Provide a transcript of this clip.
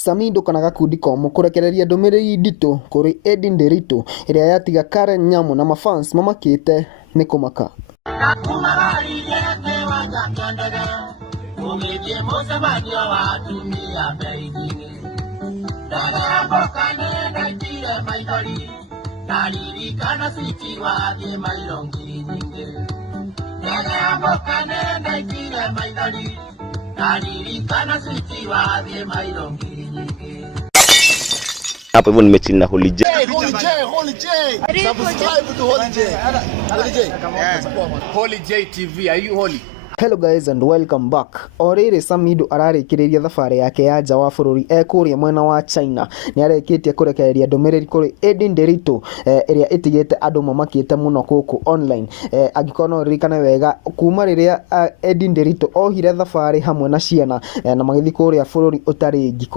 Samido kana gakundi komo kurekereria ndumiriri ndito kuri Eddie Nderitu iria yatiga Karen Nyamu na mafans mamakite ni kumaka. Hapo hivyo nimechill na Holy J. Subscribe to Holy J. Holy J TV. Are you holy? Hello guys and welcome back. Orire Samido ararikireria thabarĩ yake ya nja wa bũrũri ekuria mwena wa China. Ni areketie kurekereria ndumiriri kuri Eddie Nderitu iria itigite andu mamakite muno kuku online. Angikono ririkana wega kuma riria Eddie Nderitu ohire thabarĩ hamwe na ciana na magithi kuria bũrũri utari ngi